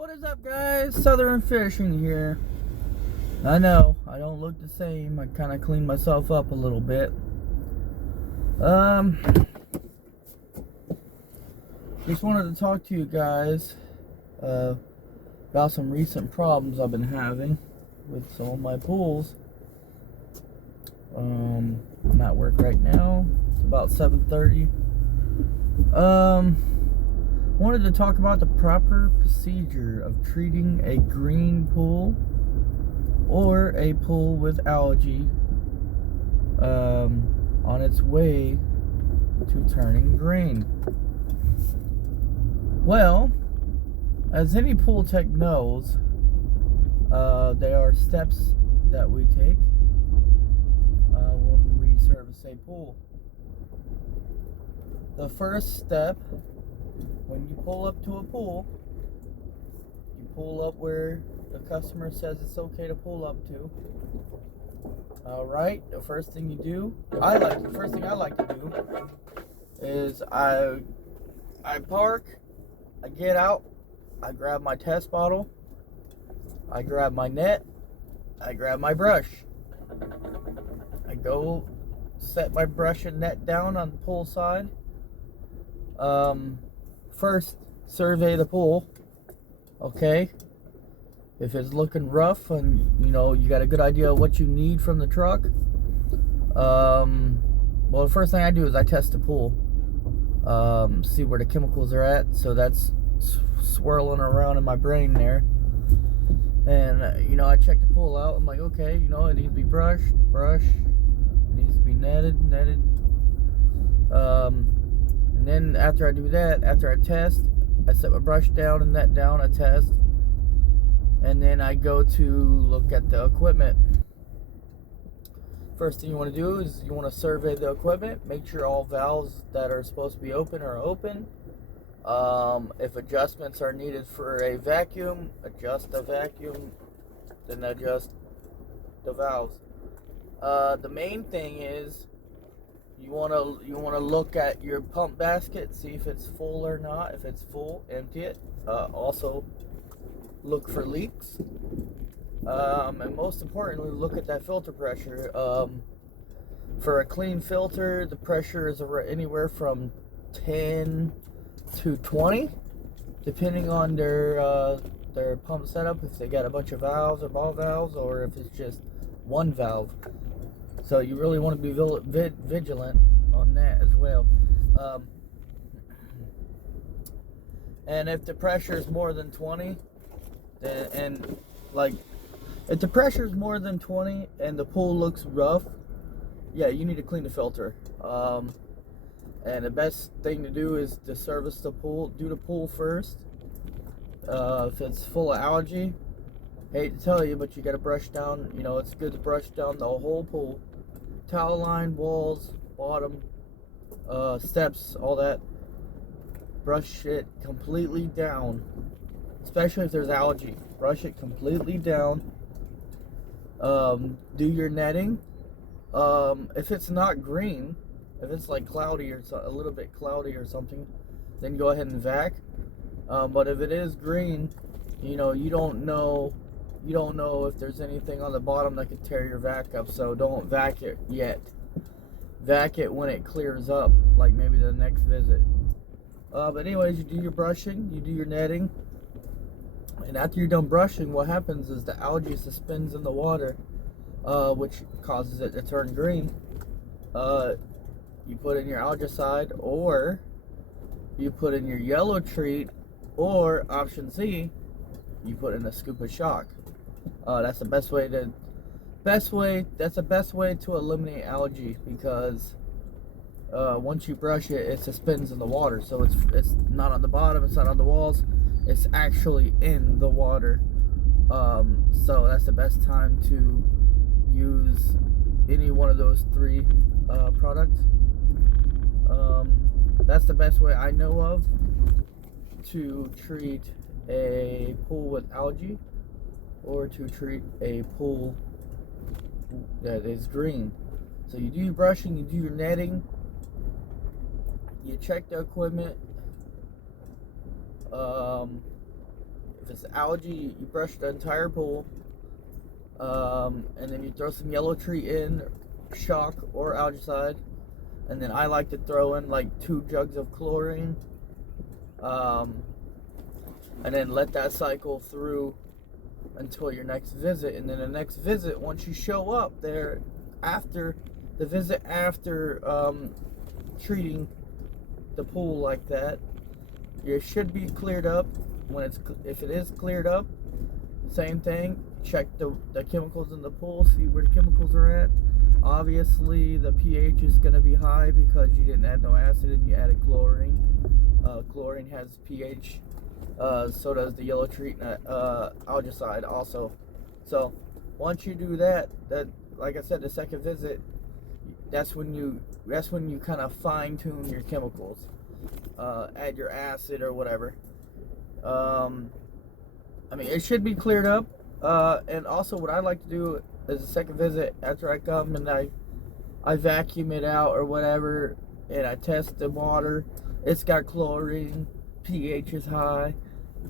What is up, guys? Southern Fishing here. I know I don't look the same. I kind of cleaned myself up a little bit. Just wanted to talk to you guys about some recent problems I've been having with some of my pools. I'm at work right now. It's about 7:30. Wanted to talk about the proper procedure of treating a green pool or a pool with algae on its way to turning green. Well, as any pool tech knows, there are steps that we take when we service a pool. The first step, when you pull up to a pool, you pull up where the customer says it's okay to pull up to. Alright, the first thing I like to do is I park, I get out, I grab my test bottle, I grab my net, I grab my brush. I go set my brush and net down on the pool side. First, survey the pool. Okay, if it's looking rough and you got a good idea of what you need from the truck, well, the first thing I do is I test the pool, see where the chemicals are at. So that's swirling around in my brain there, and I check the pool out. I'm like, okay, it needs to be brushed, it needs to be netted. And then after I do that, after I test, I set my brush down and net down, I test, and then I go to look at the equipment. First thing you want to do is you want to survey the equipment, make sure all valves that are supposed to be open are open. If adjustments are needed for a vacuum, adjust the vacuum, then adjust the valves. The main thing is you want to look at your pump basket, see if it's full or not. If it's full, empty it. Also look for leaks, and most importantly, look at that filter pressure. For a clean filter, the pressure is anywhere from 10 to 20, depending on their pump setup, if they got a bunch of valves or ball valves, or if it's just one valve. So you really want to be vigilant on that as well. And if the pressure is more than 20, if the pressure is more than 20 and the pool looks rough, yeah, you need to clean the filter. And the best thing to do is to service the pool, do the pool first. If it's full of algae, hate to tell you, but you got to brush down. It's good to brush down the whole pool. Towel line, walls, bottom, steps, all that. Brush it completely down, especially if there's algae. Brush it completely down. Do your netting. If it's not green, if it's like cloudy or a little bit cloudy or something, then go ahead and vac. But if it is green, you don't know if there's anything on the bottom that could tear your vac up, so don't vac it yet. Vac it when it clears up, like maybe the next visit. But anyways, you do your brushing, you do your netting, and after you're done brushing, what happens is the algae suspends in the water, which causes it to turn green. You put in your algicide, or you put in your yellow treat, or option C, you put in a scoop of shock. That's the best way to eliminate algae, because once you brush it, it suspends in the water. So it's not on the bottom, it's not on the walls, it's actually in the water. So that's the best time to use any one of those three products. That's the best way I know of to treat a pool with algae, or to treat a pool that is green. So you do your brushing, you do your netting, you check the equipment. if it's algae, you brush the entire pool, and then you throw some yellow tree in, shock or algicide, and then I like to throw in like 2 jugs of chlorine, and then let that cycle through until your next visit. And then the next visit, once you show up there, after the visit, after treating the pool like that, it should be cleared up. If it is cleared up, same thing, check the chemicals in the pool, see where the chemicals are at. Obviously the pH is going to be high because you didn't add no acid and you added chlorine. Chlorine has pH, so does the yellow treatment, algicide also. So once you do that, like I said, the second visit, that's when you kind of fine tune your chemicals, add your acid or whatever. I mean, it should be cleared up. And also what I like to do is the second visit, after I come and I vacuum it out or whatever, and I test the water, it's got chlorine, pH is high,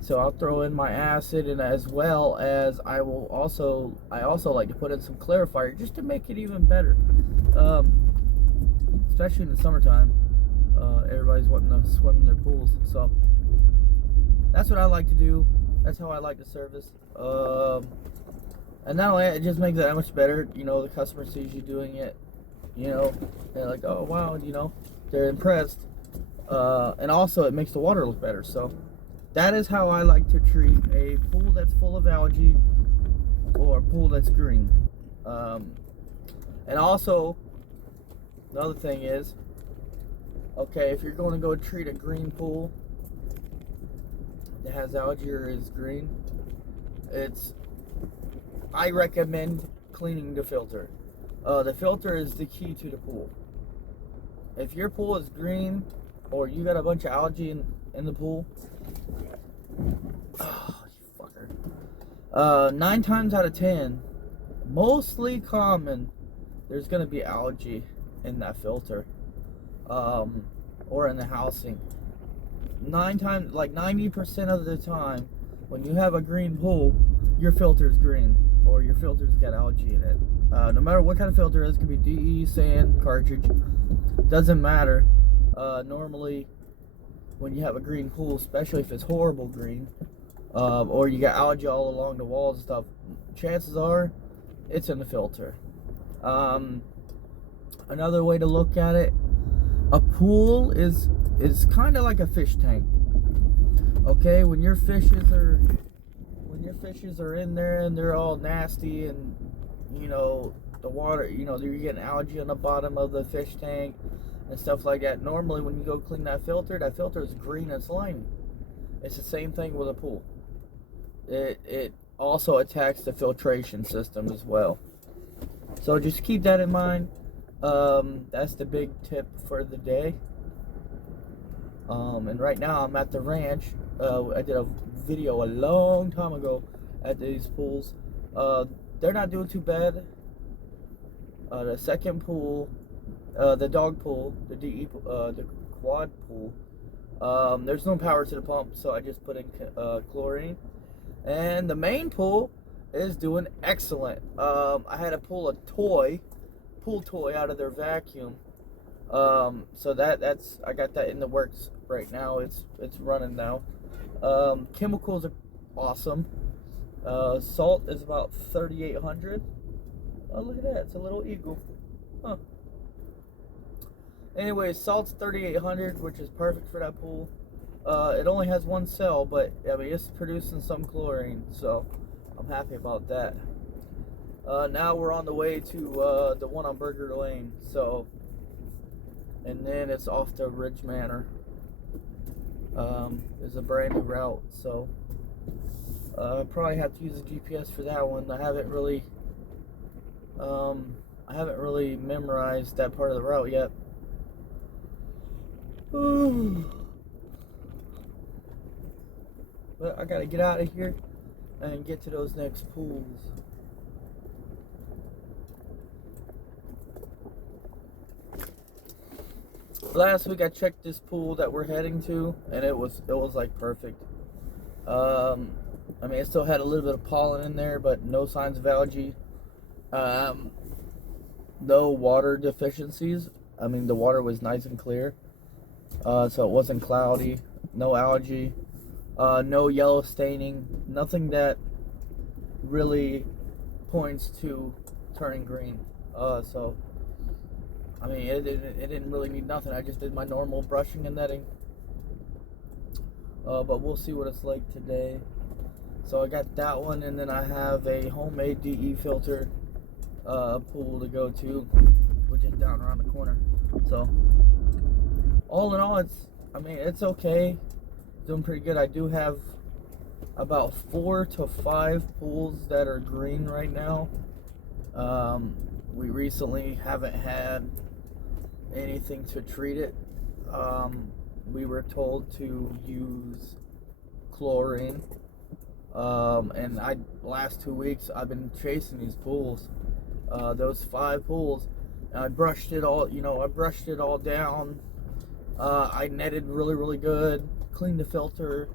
so I'll throw in my acid, and as well as I also like to put in some clarifier just to make it even better, especially in the summertime. Everybody's wanting to swim in their pools, so that's what I like to do. That's how I like to service. And not only that, it just makes it that much better. You know, the customer sees you doing it, you know, they're like, oh wow, you know, they're impressed. And also it makes the water look better. So that is how I like to treat a pool that's full of algae or a pool that's green. And also the other thing is, okay, if you're going to go treat a green pool that has algae or is green, I recommend cleaning the filter. The filter is the key to the pool. If your pool is green or you got a bunch of algae in the pool, oh, you fucker. 9 times out of 10, mostly common, there's gonna be algae in that filter, or in the housing. 90% of the time, when you have a green pool, your filter's green, or your filter's got algae in it. No matter what kind of filter it is, it could be DE, sand, cartridge, doesn't matter. Normally, when you have a green pool, especially if it's horrible green, or you got algae all along the walls and stuff, chances are it's in the filter. Another way to look at it, a pool is kind of like a fish tank. Okay, when your fishes are in there and they're all nasty, and you know the water, you know, you're getting algae on the bottom of the fish tank and stuff like that. Normally when you go clean that filter is green and slimy. It's the same thing with a pool. It also attacks the filtration system as well. So just keep that in mind. That's the big tip for the day. And right now I'm at the ranch. I did a video a long time ago at these pools. They're not doing too bad. The second pool, the dog pool, the quad pool, there's no power to the pump, so I just put in chlorine. And the main pool is doing excellent. I had to pull a pool toy out of their vacuum. So that's I got that in the works right now. It's running now. Chemicals are awesome. Salt is about 3,800. Oh, look at that, it's a little eagle. Huh. Anyway, salt's 3,800, which is perfect for that pool. It only has 1 cell, but I mean it's producing some chlorine, so I'm happy about that. Now we're on the way to the one on Burger Lane, so, and then it's off to Ridge Manor. It's a brand new route, so probably have to use a GPS for that one. I haven't really memorized that part of the route yet. But I gotta get out of here and get to those next pools. Last week I checked this pool that we're heading to, and it was like perfect. I mean, it still had a little bit of pollen in there, but no signs of algae. Um, no water deficiencies. I mean, the water was nice and clear, so it wasn't cloudy. No algae. No yellow staining. Nothing that really points to turning green. So, I mean, it didn't really need nothing. I just did my normal brushing and netting. But we'll see what it's like today. So I got that one, and then I have a homemade DE filter pool to go to, which is down around the corner. So all in all, it's okay. Doing pretty good. I do have about 4 to 5 pools that are green right now. We recently haven't had anything to treat it. We were told to use chlorine. And last 2 weeks I've been chasing these pools, those 5 pools, and I brushed it all down. I netted really good, cleaned the filter,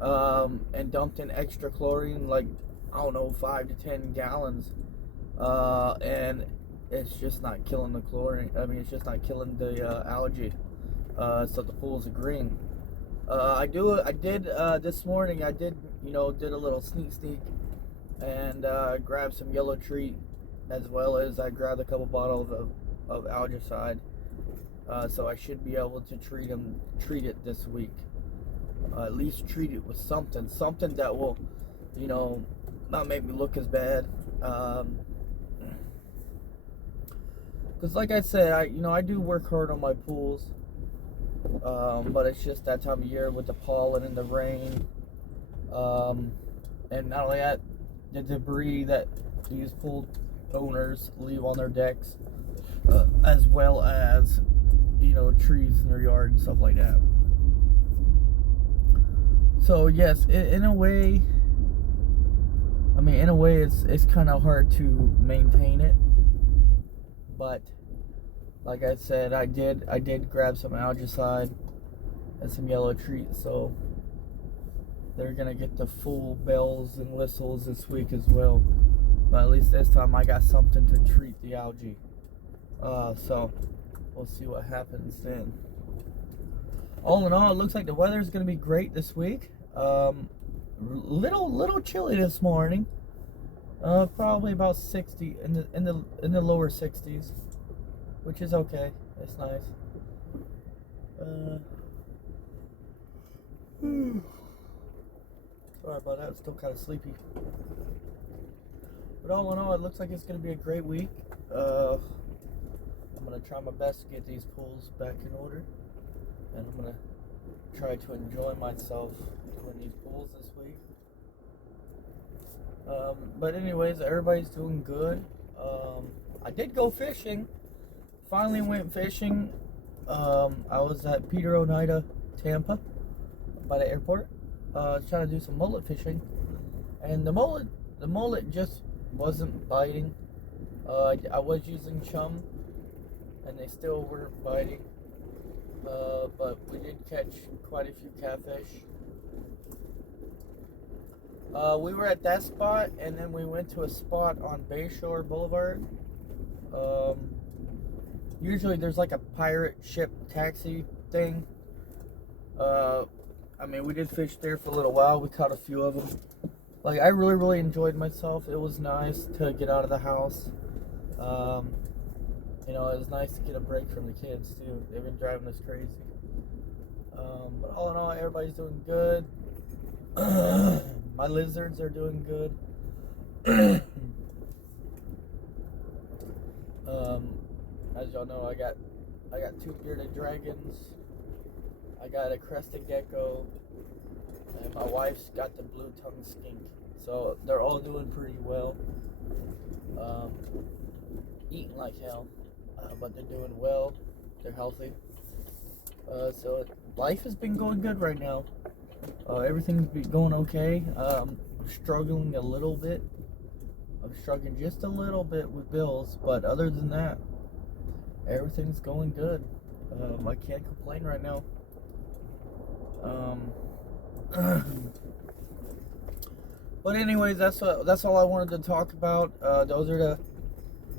and dumped in extra chlorine, like, I don't know, 5 to 10 gallons, and it's just not killing the chlorine. I mean, it's just not killing the algae. So the pools are green. This morning I did a little sneak and grabbed some yellow treat, as well as I grabbed a couple bottles of algicide. So I should be able to treat it this week. At least treat it with something that will, not make me look as bad. Because like I said, I do work hard on my pools. But it's just that time of year with the pollen and the rain, and not only that, the debris that these pool owners leave on their decks, as well as trees in their yard and stuff like that. So yes, in a way, it's kind of hard to maintain it, but like I said, I did grab some algicide and some yellow treat, so they're gonna get the full bells and whistles this week as well. But at least this time I got something to treat the algae. So we'll see what happens then. All in all, it looks like the weather is gonna be great this week. Little chilly this morning. Probably about 60 in the lower 60s. Which is okay. It's nice. Sorry about that. I'm still kind of sleepy. But all in all, it looks like it's going to be a great week. I'm going to try my best to get these pools back in order. And I'm going to try to enjoy myself doing these pools this week. But anyways, everybody's doing good. I did go fishing. Finally went fishing. I was at Peter Oneida, Tampa, by the airport. Trying to do some mullet fishing, and the mullet just wasn't biting. I was using chum, and they still weren't biting. But we did catch quite a few catfish. We were at that spot, and then we went to a spot on Bayshore Boulevard. Usually there's like a pirate ship taxi thing. We did fish there for a little while. We caught a few of them. Like, I really enjoyed myself. It was nice to get out of the house. It was nice to get a break from the kids too. They've been driving us crazy. But all in all, everybody's doing good. My lizards are doing good. As y'all know, I got 2 bearded dragons. I got a crested gecko, and my wife's got the blue-tongued skink. So they're all doing pretty well. Eating like hell, but they're doing well. They're healthy. So life has been going good right now. Everything's been going okay. I'm struggling a little bit. I'm struggling just a little bit with bills, but other than that, everything's going good. I can't complain right now. But anyways, that's all I wanted to talk about. Those are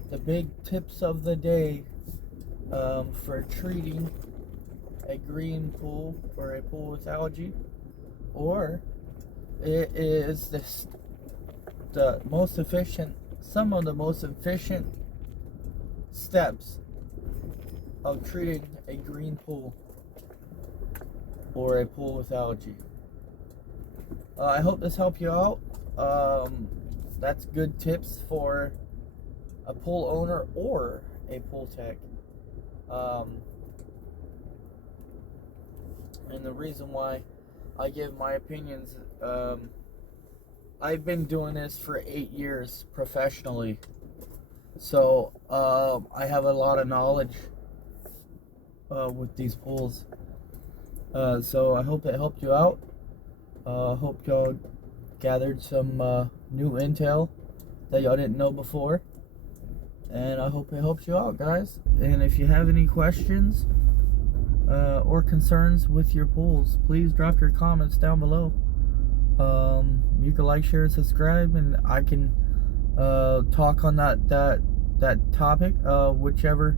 the big tips of the day for treating a green pool or a pool with algae, or it is the most efficient, some of the most efficient steps of treating a green pool or a pool with algae. I hope this helped you out. That's good tips for a pool owner or a pool tech. And the reason why I give my opinions, I've been doing this for 8 years professionally, so I have a lot of knowledge with these pools. So I hope it helped you out. Hope y'all gathered some new intel that y'all didn't know before, and I hope it helps you out, guys. And if you have any questions or concerns with your pools, please drop your comments down below. You can like, share, and subscribe, and I can talk on that topic, whichever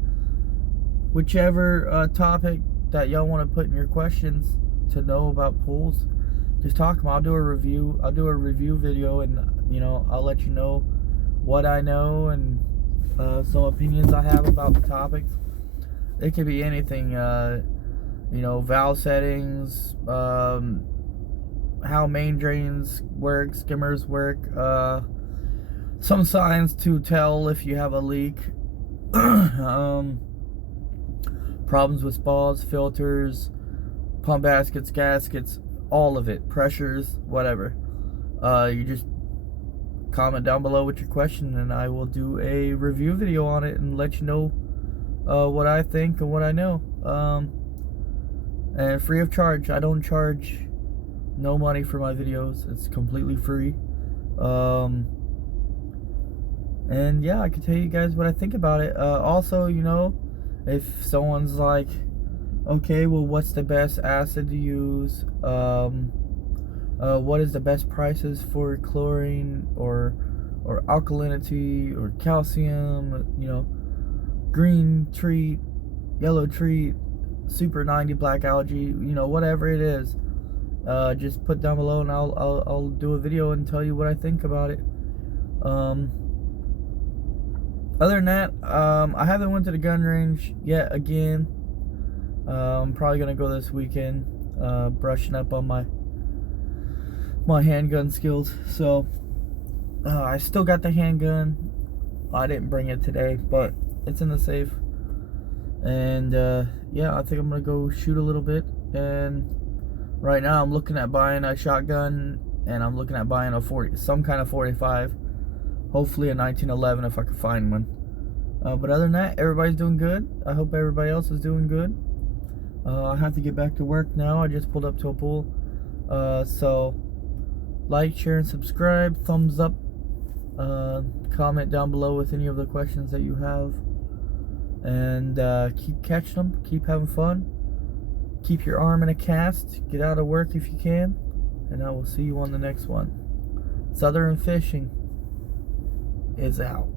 topic that y'all want to put in your questions to know about pools. Just talk them. I'll do a review video, and I'll let you know what I know and some opinions I have about the topics. It could be anything, valve settings, how main drains work, skimmers work, some signs to tell if you have a leak, problems with spas, filters, pump baskets, gaskets, all of it, pressures, whatever. You just comment down below with your question, and I will do a review video on it and let you know what I think and what I know. And free of charge. I don't charge no money for my videos. It's completely free. And yeah, I can tell you guys what I think about it. Also, if someone's like, okay, well, what's the best acid to use? What is the best prices for chlorine or alkalinity or calcium? Green treat, yellow treat, super 90 black algae. Whatever it is, just put down below, and I'll do a video and tell you what I think about it. Other than that, I haven't went to the gun range yet again. I'm probably gonna go this weekend, brushing up on my handgun skills. So I still got the handgun. I didn't bring it today, but it's in the safe. And yeah, I think I'm gonna go shoot a little bit. And right now I'm looking at buying a shotgun, and I'm looking at buying some kind of 45, hopefully a 1911 if I can find one. But other than that, everybody's doing good. I hope everybody else is doing good. I have to get back to work now. I just pulled up to a pool. So like, share, and subscribe. Thumbs up. Comment down below with any of the questions that you have. And keep catching them. Keep having fun. Keep your arm in a cast. Get out of work if you can. And I will see you on the next one. Southern Fishing is out.